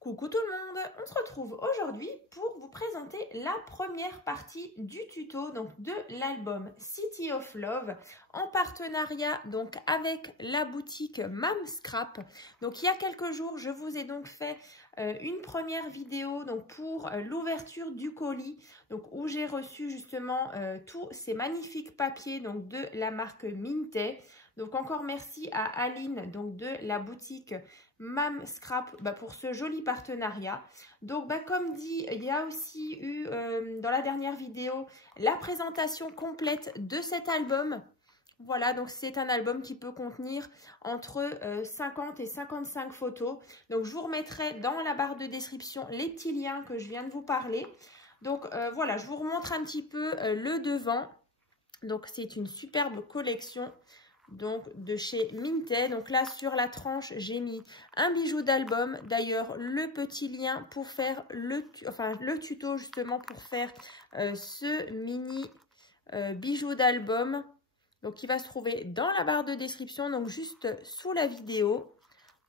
Coucou tout le monde, on se retrouve aujourd'hui pour vous présenter la première partie du tuto de l'album City of Love en partenariat avec la boutique Mam Scrap. Donc il y a quelques jours, je vous ai donc fait une première vidéo pour l'ouverture du colis où j'ai reçu justement tous ces magnifiques papiers de la marque Minté. Donc encore merci à Aline de la boutique Mam Scrap pour ce joli partenariat. Donc comme dit, il y a aussi eu dans la dernière vidéo la présentation complète de cet album. Voilà, donc c'est un album qui peut contenir entre 50 et 55 photos. Donc je vous remettrai dans la barre de description les petits liens que je viens de vous parler. Donc voilà, je vous remontre un petit peu le devant. Donc c'est une superbe collection de chez Minté. Donc là sur la tranche j'ai mis un bijou d'album, d'ailleurs le petit lien pour faire le tuto justement pour faire ce mini bijou d'album, donc qui va se trouver dans la barre de description, donc juste sous la vidéo.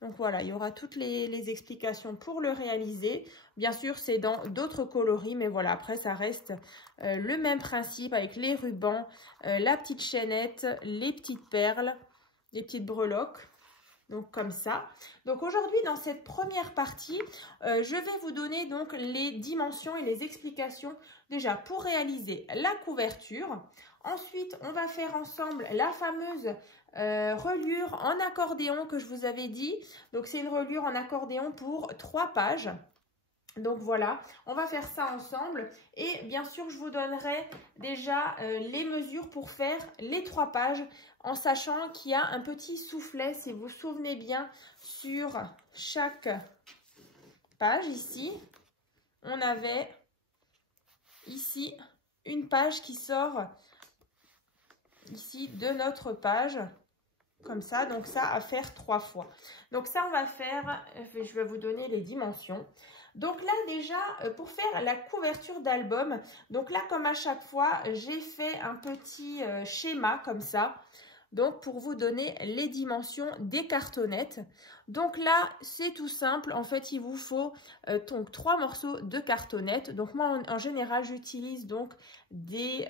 Donc voilà, il y aura toutes les explications pour le réaliser. Bien sûr, c'est dans d'autres coloris, mais voilà, après ça reste le même principe avec les rubans, la petite chaînette, les petites perles, les petites breloques. Donc comme ça. Donc aujourd'hui, dans cette première partie, je vais vous donner les dimensions et les explications déjà pour réaliser la couverture. Ensuite, on va faire ensemble la fameuse reliure en accordéon que je vous avais dit. Donc c'est une reliure en accordéon pour 3 pages. Donc voilà, on va faire ça ensemble et bien sûr je vous donnerai déjà les mesures pour faire les 3 pages en sachant qu'il y a un petit soufflet, si vous vous souvenez bien, sur chaque page. Ici, on avait ici une page qui sort ici de notre page. Comme ça, donc ça à faire 3 fois. Donc ça on va faire, je vais vous donner les dimensions. Donc là déjà pour faire la couverture d'album, donc là comme à chaque fois j'ai fait un petit schéma comme ça. Donc pour vous donner les dimensions des cartonnettes. Donc là c'est tout simple, en fait il vous faut 3 morceaux de cartonnettes. Donc moi en général j'utilise des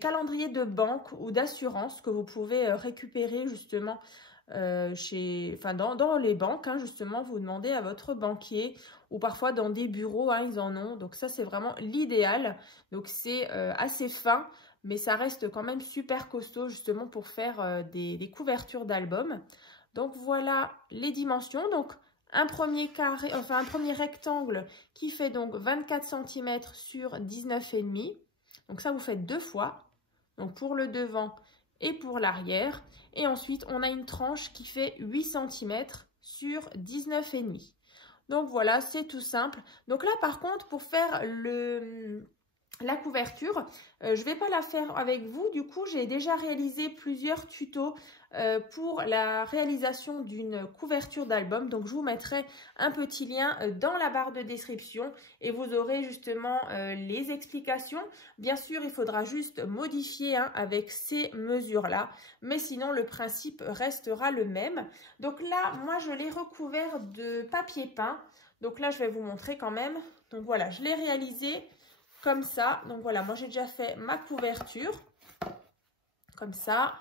calendriers de banque ou d'assurance que vous pouvez récupérer justement dans les banques, justement vous demandez à votre banquier ou parfois dans des bureaux, ils en ont. Donc ça c'est vraiment l'idéal. Donc c'est assez fin, mais ça reste quand même super costaud justement pour faire des couvertures d'albums. Donc voilà les dimensions. Donc un premier carré, un premier rectangle qui fait 24 cm sur 19,5. Donc ça vous faites 2 fois. Donc pour le devant et pour l'arrière. Et ensuite on a une tranche qui fait 8 cm sur 19,5. Donc voilà, c'est tout simple. Donc là par contre pour faire la couverture, je ne vais pas la faire avec vous. Du coup, j'ai déjà réalisé plusieurs tutos pour la réalisation d'une couverture d'album. Donc, je vous mettrai un petit lien dans la barre de description et vous aurez justement les explications. Bien sûr, il faudra juste modifier avec ces mesures-là. Mais sinon, le principe restera le même. Donc là, moi, je l'ai recouvert de papier peint. Donc là, je vais vous montrer quand même. Donc voilà, je l'ai réalisé comme ça. Donc voilà, moi j'ai déjà fait ma couverture comme ça,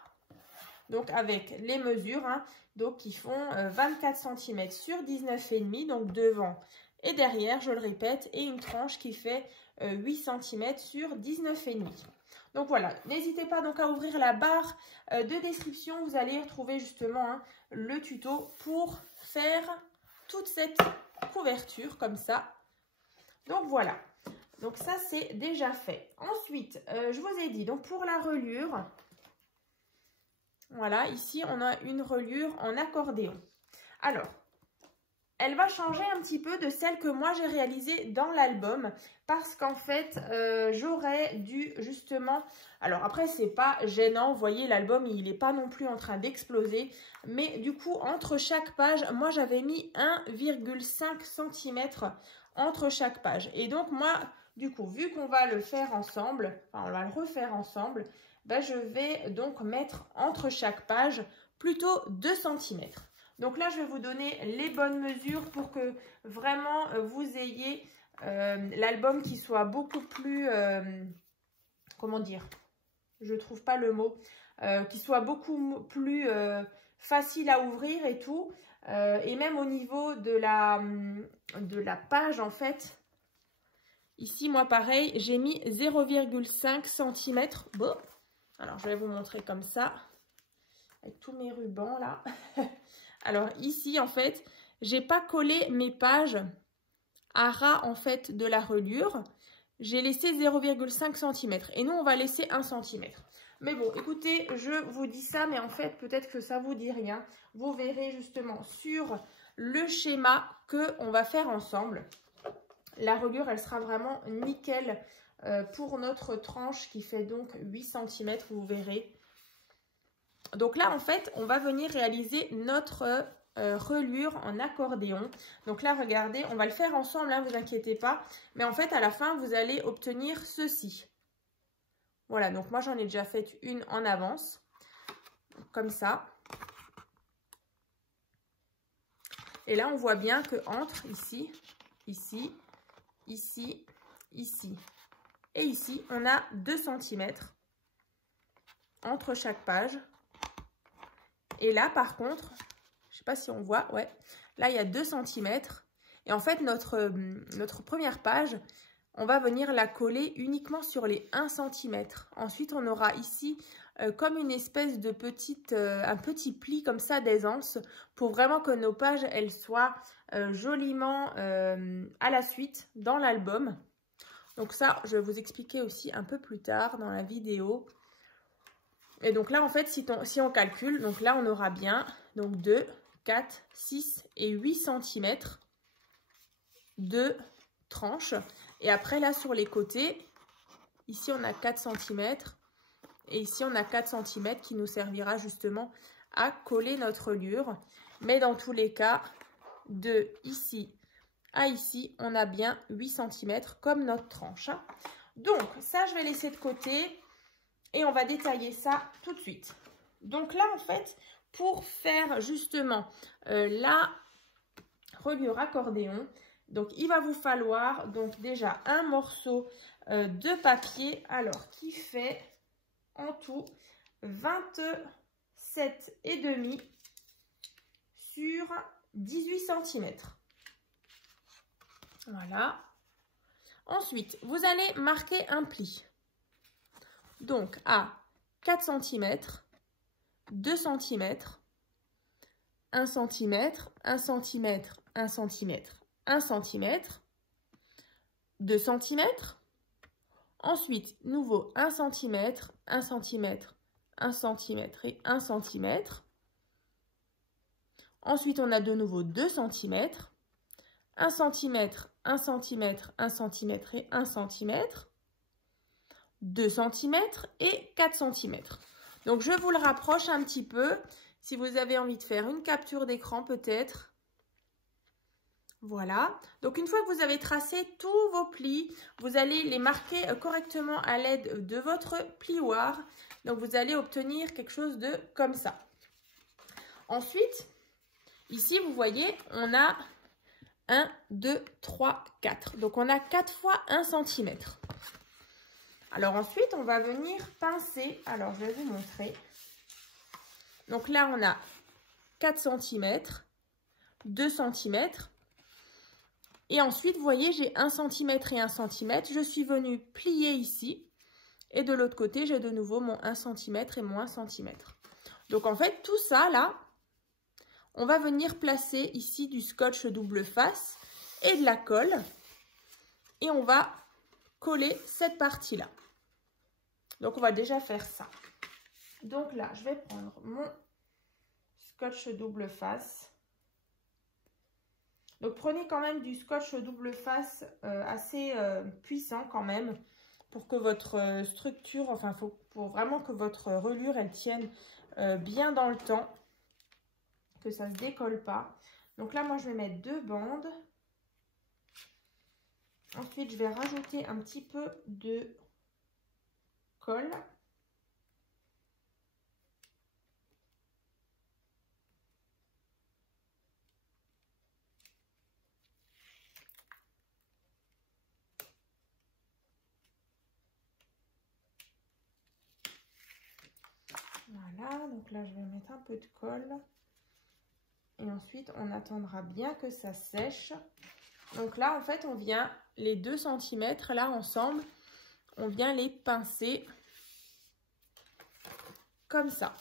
donc avec les mesures donc qui font 24 cm sur 19,5, donc devant et derrière, je le répète, et une tranche qui fait 8 cm sur 19,5. Donc voilà, n'hésitez pas à ouvrir la barre de description, vous allez retrouver justement le tuto pour faire toute cette couverture comme ça. Donc voilà. Donc ça, c'est déjà fait. Ensuite, je vous ai dit, donc pour la reliure, voilà, ici, on a une reliure en accordéon. Alors, elle va changer un petit peu de celle que moi, j'ai réalisée dans l'album. Parce qu'en fait, j'aurais dû justement... Alors après, c'est pas gênant. Vous voyez, l'album, il n'est pas non plus en train d'exploser. Mais du coup, entre chaque page, moi, j'avais mis 1,5 cm entre chaque page. Et donc, moi... Du coup, vu qu'on va le faire ensemble, on va le refaire ensemble, je vais donc mettre entre chaque page plutôt 2 cm. Donc là, je vais vous donner les bonnes mesures pour que vraiment vous ayez l'album qui soit beaucoup plus, comment dire, je trouve pas le mot, qui soit beaucoup plus facile à ouvrir et tout. Et même au niveau de la page, en fait, ici, moi, pareil, j'ai mis 0,5 cm. Bon, alors je vais vous montrer comme ça, avec tous mes rubans là. Alors ici, en fait, j'ai pas collé mes pages à ras, en fait, de la reliure. J'ai laissé 0,5 cm. Et nous, on va laisser 1 cm. Mais bon, écoutez, je vous dis ça, mais en fait, peut-être que ça vous dit rien. Vous verrez justement sur le schéma qu'on va faire ensemble. La reliure, elle sera vraiment nickel pour notre tranche qui fait donc 8 cm, vous verrez. Donc là, en fait, on va venir réaliser notre reliure en accordéon. Donc là, regardez, on va le faire ensemble, ne vous inquiétez pas. Mais en fait, à la fin, vous allez obtenir ceci. Voilà, donc moi, j'en ai déjà fait une en avance, comme ça. Et là, on voit bien que entre ici, ici, ici, ici et ici, on a 2 cm entre chaque page. Et là, par contre, je ne sais pas si on voit, ouais, là, il y a 2 cm. Et en fait, notre première page, on va venir la coller uniquement sur les 1 cm. Ensuite, on aura ici comme une espèce de un petit pli comme ça d'aisance pour vraiment que nos pages, elles soient joliment à la suite dans l'album. Donc ça, je vais vous expliquer aussi un peu plus tard dans la vidéo. Et donc là, en fait, si on calcule, donc là, on aura bien donc 2, 4, 6 et 8 cm de tranches. Et après, là, sur les côtés, ici, on a 4 cm. Et ici, on a 4 cm qui nous servira justement à coller notre reliure. Mais dans tous les cas, de ici à ici, on a bien 8 cm comme notre tranche. Donc, ça, je vais laisser de côté. Et on va détailler ça tout de suite. Donc là, en fait, pour faire justement la reliure accordéon, donc il va vous falloir donc déjà un morceau de papier, alors qui fait en tout 27,5 sur 18 cm. Voilà. Ensuite, vous allez marquer un pli. Donc, à 4 cm, 2 cm, 1 cm, 1 cm, 1 cm, 1 cm, 2 cm. Ensuite, nouveau 1 cm, 1 cm, 1 cm et 1 cm. Ensuite, on a de nouveau 2 cm, 1 cm, 1 cm, 1 cm et 1 cm. 2 cm et 4 cm. Donc, je vous le rapproche un petit peu. Si vous avez envie de faire une capture d'écran, peut-être. Voilà. Donc, une fois que vous avez tracé tous vos plis, vous allez les marquer correctement à l'aide de votre plioir. Donc, vous allez obtenir quelque chose de comme ça. Ensuite, ici, vous voyez, on a 1, 2, 3, 4. Donc, on a 4 fois 1 cm. Alors ensuite, on va venir pincer. Alors, je vais vous montrer. Donc là, on a 4 cm, 2 cm. Et ensuite, vous voyez, j'ai 1 cm et 1 cm. Je suis venue plier ici. Et de l'autre côté, j'ai de nouveau mon 1 cm et mon 1 cm. Donc en fait, tout ça, là, on va venir placer ici du scotch double face et de la colle. Et on va coller cette partie-là. Donc, on va déjà faire ça. Donc là, je vais prendre mon scotch double face. Donc, prenez quand même du scotch double face assez puissant quand même pour que votre structure, enfin, pour vraiment que votre reliure, elle tienne bien dans le temps, que ça ne se décolle pas. Donc là, moi, je vais mettre 2 bandes. Ensuite, je vais rajouter un petit peu de colle. Voilà, donc là, je vais mettre un peu de colle. Et ensuite, on attendra bien que ça sèche. Donc là, en fait, on vient les 2 cm là ensemble, on vient les pincer comme ça.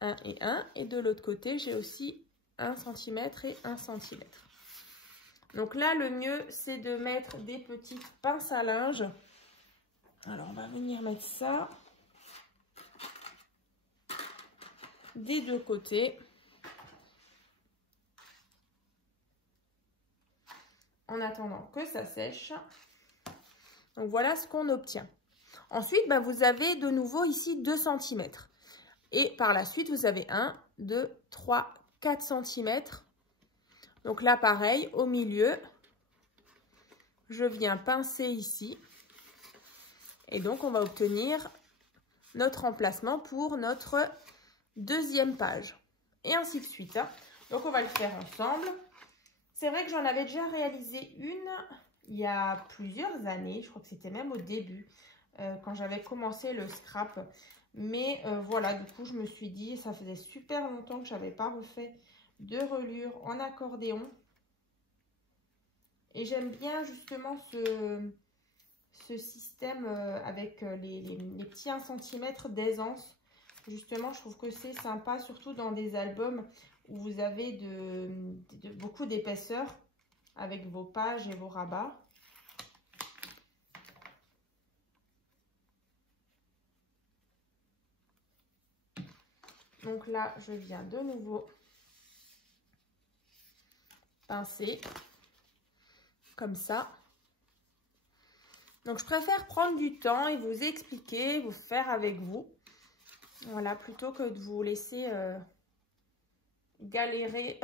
1 et 1. Et de l'autre côté, j'ai aussi 1 cm et 1 cm. Donc là, le mieux, c'est de mettre des petites pinces à linge. Alors, on va venir mettre ça des 2 côtés. En attendant que ça sèche. Donc, voilà ce qu'on obtient. Ensuite, vous avez de nouveau ici 2 cm. Et par la suite, vous avez 1, 2, 3, 4 cm. Donc là, pareil, au milieu, je viens pincer ici. Et donc, on va obtenir notre emplacement pour notre 2e page. Et ainsi de suite. Donc, on va le faire ensemble. C'est vrai que j'en avais déjà réalisé une il y a plusieurs années. Je crois que c'était même au début, quand j'avais commencé le scrap. Mais voilà, du coup, je me suis dit, ça faisait super longtemps que je n'avais pas refait de reliure en accordéon. Et j'aime bien justement ce système avec les petits 1 cm d'aisance. Justement, je trouve que c'est sympa, surtout dans des albums où vous avez beaucoup d'épaisseur avec vos pages et vos rabats. Donc là, je viens de nouveau pincer comme ça. Donc, je préfère prendre du temps et vous expliquer, vous faire avec vous. Voilà, plutôt que de vous laisser galérer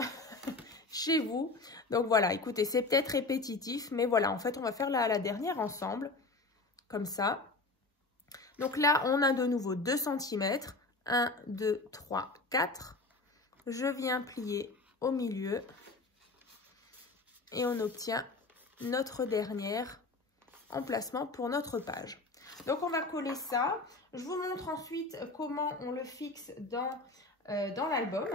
chez vous. Donc, voilà, écoutez, c'est peut-être répétitif, mais voilà, en fait, on va faire la dernière ensemble, comme ça. Donc là, on a de nouveau 2 cm. 1, 2, 3, 4. Je viens plier au milieu et on obtient notre dernier emplacement pour notre page. Donc, on va coller ça. Je vous montre ensuite comment on le fixe dans l'album.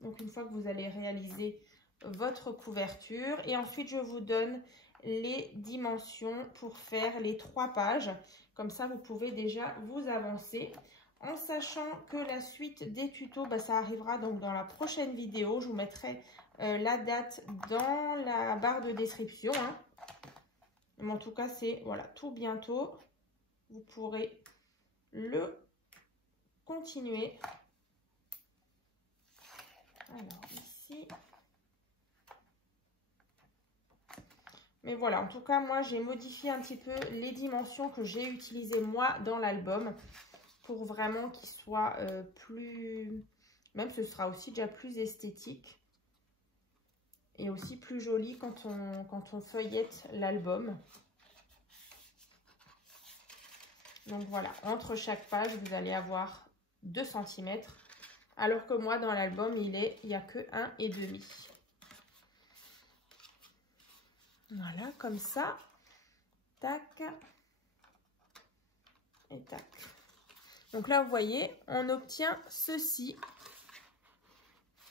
Donc, une fois que vous allez réaliser votre couverture. Et ensuite, je vous donne les dimensions pour faire les 3 pages. Comme ça, vous pouvez déjà vous avancer. En sachant que la suite des tutos, ça arrivera donc dans la prochaine vidéo. Je vous mettrai la date dans la barre de description. Mais en tout cas, c'est voilà, tout bientôt. Vous pourrez le continuer. Alors ici. Mais voilà, en tout cas, moi, j'ai modifié un petit peu les dimensions que j'ai utilisées moi dans l'album. Pour vraiment qu'il soit plus... Même ce sera aussi déjà plus esthétique. Et aussi plus joli quand on feuillette l'album. Donc voilà, entre chaque page, vous allez avoir 2 cm. Alors que moi, dans l'album, il n'y a que 1,5. Voilà, comme ça. Tac. Et tac. Donc là, vous voyez, on obtient ceci.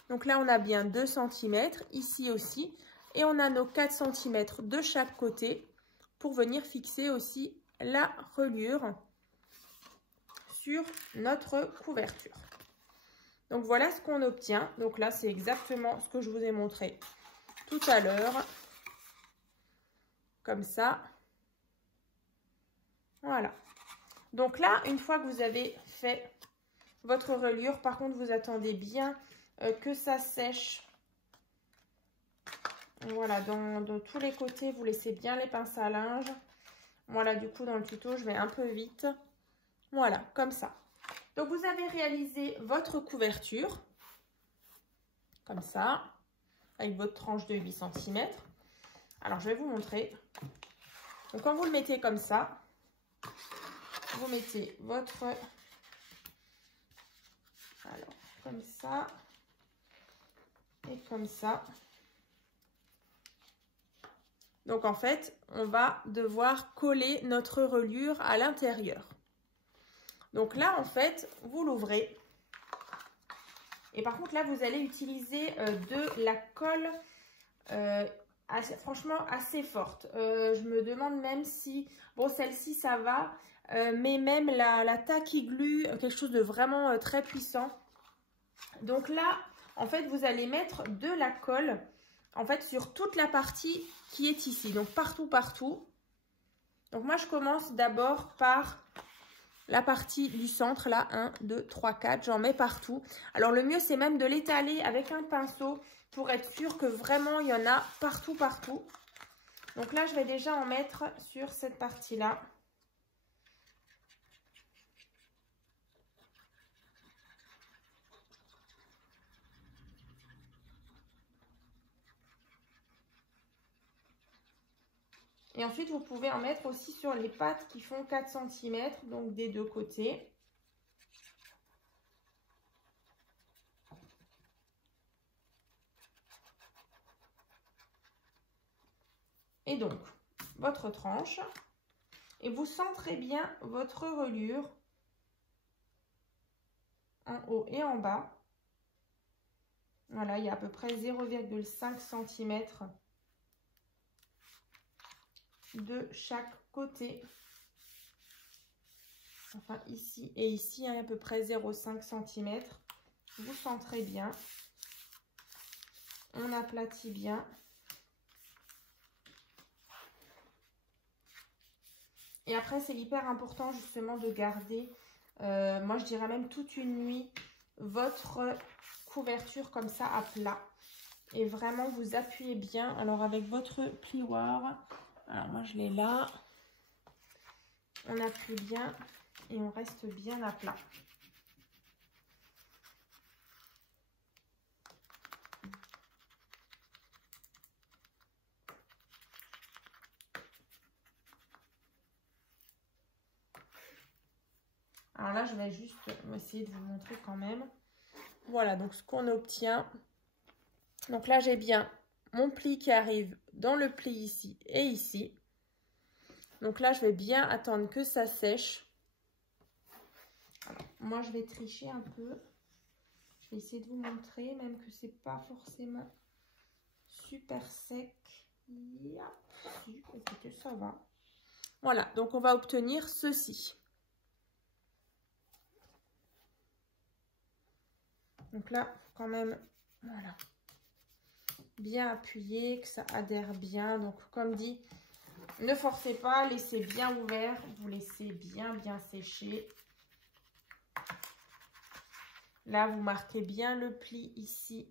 Donc là, on a bien 2 cm, ici aussi. Et on a nos 4 cm de chaque côté pour venir fixer aussi la reliure sur notre couverture. Donc voilà ce qu'on obtient. Donc là, c'est exactement ce que je vous ai montré tout à l'heure. Comme ça. Voilà. Donc là, une fois que vous avez fait votre reliure, par contre, vous attendez bien que ça sèche. Voilà, dans tous les côtés, vous laissez bien les pinces à linge. Voilà, du coup, dans le tuto, je vais un peu vite. Voilà, comme ça. Donc, vous avez réalisé votre couverture. Comme ça. Avec votre tranche de 8 cm. Alors, je vais vous montrer. Donc, quand vous le mettez comme ça, vous mettez votre... Alors, comme ça. Et comme ça. Donc, en fait, on va devoir coller notre reliure à l'intérieur. Donc là, en fait, vous l'ouvrez. Et par contre, là, vous allez utiliser de la colle franchement assez forte. Je me demande même si... Bon, celle-ci, ça va. Mais même la Tacky Glue, quelque chose de vraiment très puissant. Donc là, en fait, vous allez mettre de la colle en fait, sur toute la partie qui est ici. Donc, partout, partout. Donc, moi, je commence d'abord par la partie du centre, là, 1, 2, 3, 4, j'en mets partout. Alors, le mieux, c'est même de l'étaler avec un pinceau pour être sûr que vraiment, il y en a partout, partout. Donc là, je vais déjà en mettre sur cette partie-là. Et ensuite, vous pouvez en mettre aussi sur les pattes qui font 4 cm, donc des deux côtés. Et donc, votre tranche. Et vous centrez bien votre reliure en haut et en bas. Voilà, il y a à peu près 0,5 cm de chaque côté. Enfin, ici et ici, hein, à peu près 0,5 cm. Vous centrez bien. On aplatit bien. Et après, c'est hyper important justement de garder, moi je dirais même toute une nuit, votre couverture comme ça à plat. Et vraiment, vous appuyez bien. Alors avec votre plioir, alors moi je l'ai là. On appuie bien et on reste bien à plat. Alors là, je vais juste essayer de vous montrer quand même. Voilà, donc ce qu'on obtient. Donc là, j'ai bien mon pli qui arrive dans le pli ici et ici. Donc là, je vais bien attendre que ça sèche. Alors, moi, je vais tricher un peu. Je vais essayer de vous montrer, même que c'est pas forcément super sec. Si, écoutez, ça va. Voilà, donc on va obtenir ceci. Donc là, quand même, voilà, bien appuyé, que ça adhère bien. Donc, comme dit, ne forcez pas, laissez bien ouvert. Vous laissez bien sécher. Là, vous marquez bien le pli ici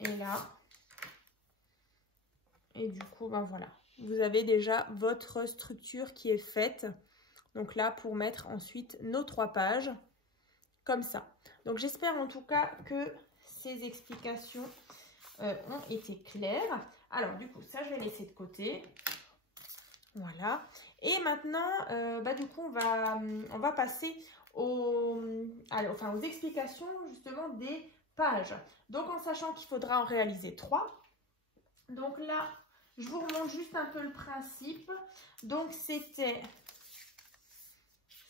et là. Et du coup, ben voilà, vous avez déjà votre structure qui est faite. Donc là, pour mettre ensuite nos 3 pages, comme ça. Donc j'espère en tout cas que ces explications ont été claires. Alors du coup, ça je vais laisser de côté. Voilà. Et maintenant, du coup, on va passer aux explications justement des pages. Donc en sachant qu'il faudra en réaliser 3. Donc là, je vous remonte juste un peu le principe. Donc c'était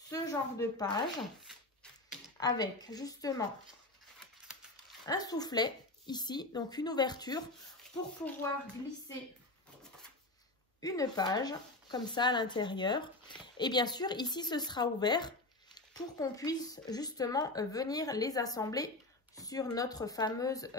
ce genre de page avec justement un soufflet ici, donc une ouverture pour pouvoir glisser une page comme ça à l'intérieur. Et bien sûr, ici, ce sera ouvert pour qu'on puisse justement venir les assembler sur notre fameuse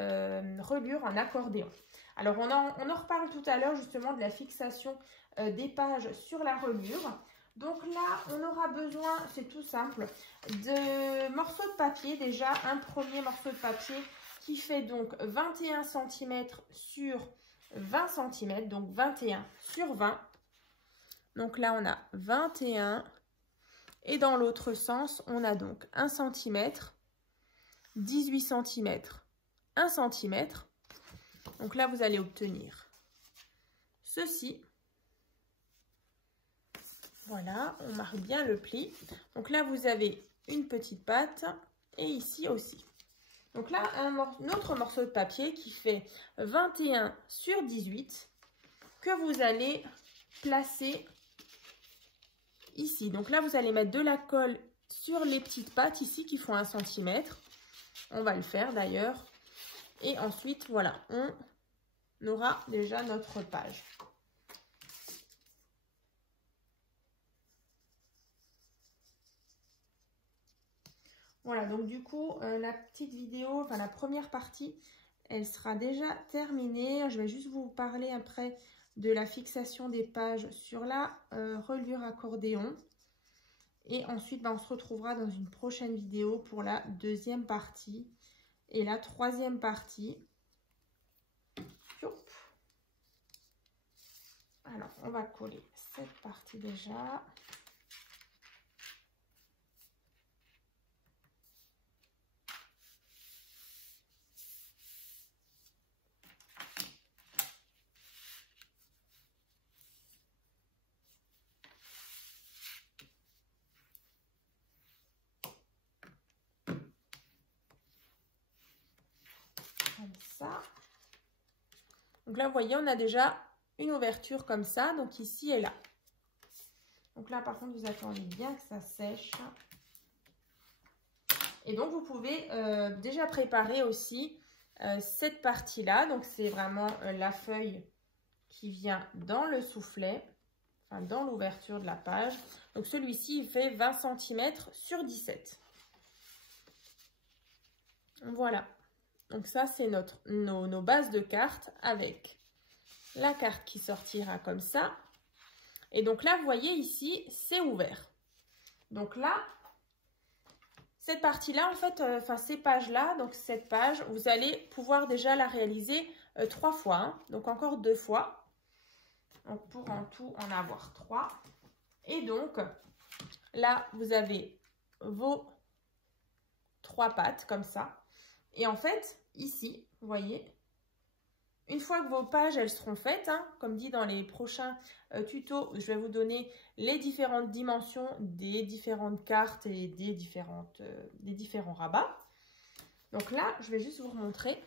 reliure en accordéon. Alors, on en reparle tout à l'heure justement de la fixation des pages sur la reliure. Donc là, on aura besoin, c'est tout simple, de morceaux de papier. Déjà, un premier morceau de papier qui fait donc 21 cm sur 20 cm, donc 21 sur 20. Donc là, on a 21. Et dans l'autre sens, on a donc 1 cm, 18 cm, 1 cm. Donc là, vous allez obtenir ceci. Voilà, on marque bien le pli. Donc là, vous avez une petite patte et ici aussi. Donc là, un autre morceau de papier qui fait 21 sur 18 que vous allez placer ici. Donc là, vous allez mettre de la colle sur les petites pattes ici qui font 1 cm. On va le faire d'ailleurs. Et ensuite, voilà, on aura déjà notre page. Voilà, donc du coup, la petite vidéo, enfin la première partie, elle sera déjà terminée. Je vais juste vous parler après de la fixation des pages sur la reliure accordéon. Et ensuite, on se retrouvera dans une prochaine vidéo pour la deuxième partie et la troisième partie. Alors, on va coller cette partie déjà. Comme ça. Donc là, vous voyez, on a déjà une ouverture comme ça, donc ici et là. Donc là, par contre, vous attendez bien que ça sèche. Et donc, vous pouvez déjà préparer aussi cette partie-là. Donc, c'est vraiment la feuille qui vient dans le soufflet, enfin dans l'ouverture de la page. Donc, celui-ci, il fait 20 cm sur 17. Voilà. Donc, ça, c'est nos bases de cartes avec la carte qui sortira comme ça. Et donc là, vous voyez ici, c'est ouvert. Donc là, cette partie-là, en fait, ces pages-là, donc cette page, vous allez pouvoir déjà la réaliser 3 fois. Hein, donc encore 2 fois. Donc pour en tout en avoir 3. Et donc, là, vous avez vos 3 pattes comme ça. Et en fait, ici, vous voyez, une fois que vos pages, elles seront faites, hein, comme dit dans les prochains tutos, je vais vous donner les différentes dimensions des différentes cartes et des différents rabats. Donc là, je vais juste vous remontrer.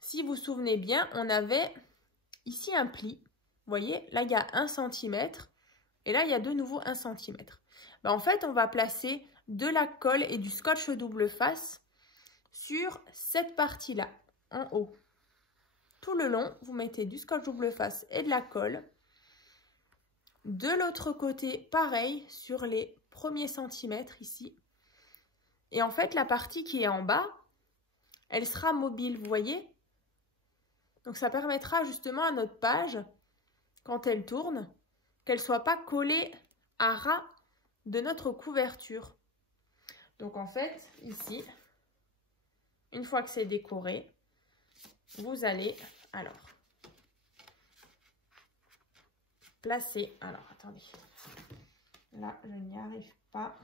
Si vous vous souvenez bien, on avait ici un pli. Vous voyez, là, il y a 1 cm. Et là, il y a de nouveau 1 cm. Ben, en fait, on va placer de la colle et du scotch double face sur cette partie-là, en haut. Tout le long, vous mettez du scotch double face et de la colle. De l'autre côté, pareil, sur les premiers centimètres ici. Et en fait, la partie qui est en bas, elle sera mobile, vous voyez. Donc, ça permettra justement à notre page, quand elle tourne, qu'elle ne soit pas collée à ras de notre couverture. Donc, en fait, ici, une fois que c'est décoré, vous allez, alors, placer, alors, attendez, là, je n'y arrive pas,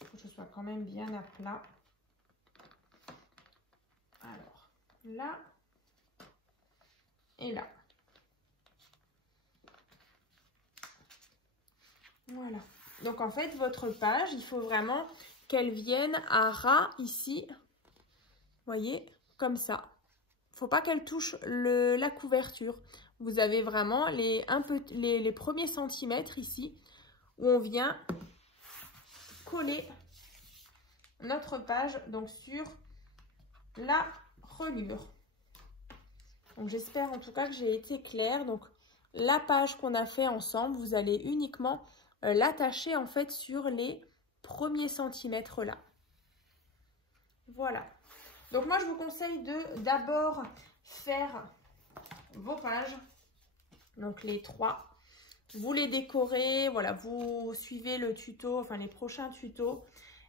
il faut que je sois quand même bien à plat. Alors, là, et là. Voilà. Donc, en fait, votre page, il faut vraiment qu'elle vienne à ras ici, vous voyez, comme ça. Il ne faut pas qu'elle touche la couverture. Vous avez vraiment les premiers centimètres ici où on vient coller notre page donc sur la reliure. Donc j'espère en tout cas que j'ai été claire. Donc la page qu'on a fait ensemble, vous allez uniquement l'attacher en fait sur les premiers centimètres là. Voilà. Donc moi je vous conseille de d'abord faire vos pages, donc les 3, vous les décorez, voilà, vous suivez le tuto, enfin les prochains tutos,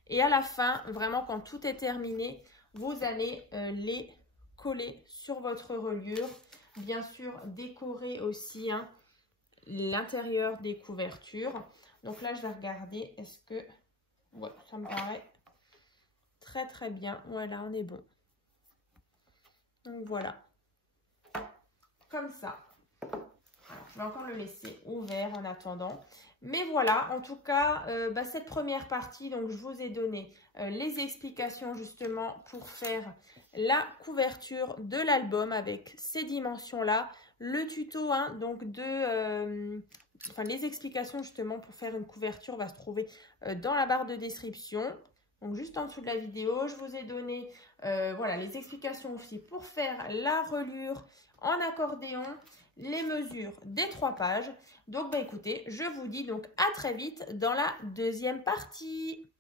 et à la fin, vraiment quand tout est terminé, vous allez les coller sur votre reliure, bien sûr décorer aussi hein, l'intérieur des couvertures. Donc là je vais regarder, est-ce que, ouais, ça me paraît très très bien, voilà, on est bon. Donc voilà, comme ça. Je vais encore le laisser ouvert en attendant. Mais voilà, en tout cas, cette première partie, donc je vous ai donné les explications justement pour faire la couverture de l'album avec ces dimensions-là. Le tuto hein, donc enfin les explications justement pour faire une couverture va se trouver dans la barre de description. Donc juste en dessous de la vidéo, je vous ai donné voilà, les explications aussi pour faire la reliure en accordéon, les mesures des 3 pages. Donc bah, écoutez, je vous dis donc à très vite dans la deuxième partie.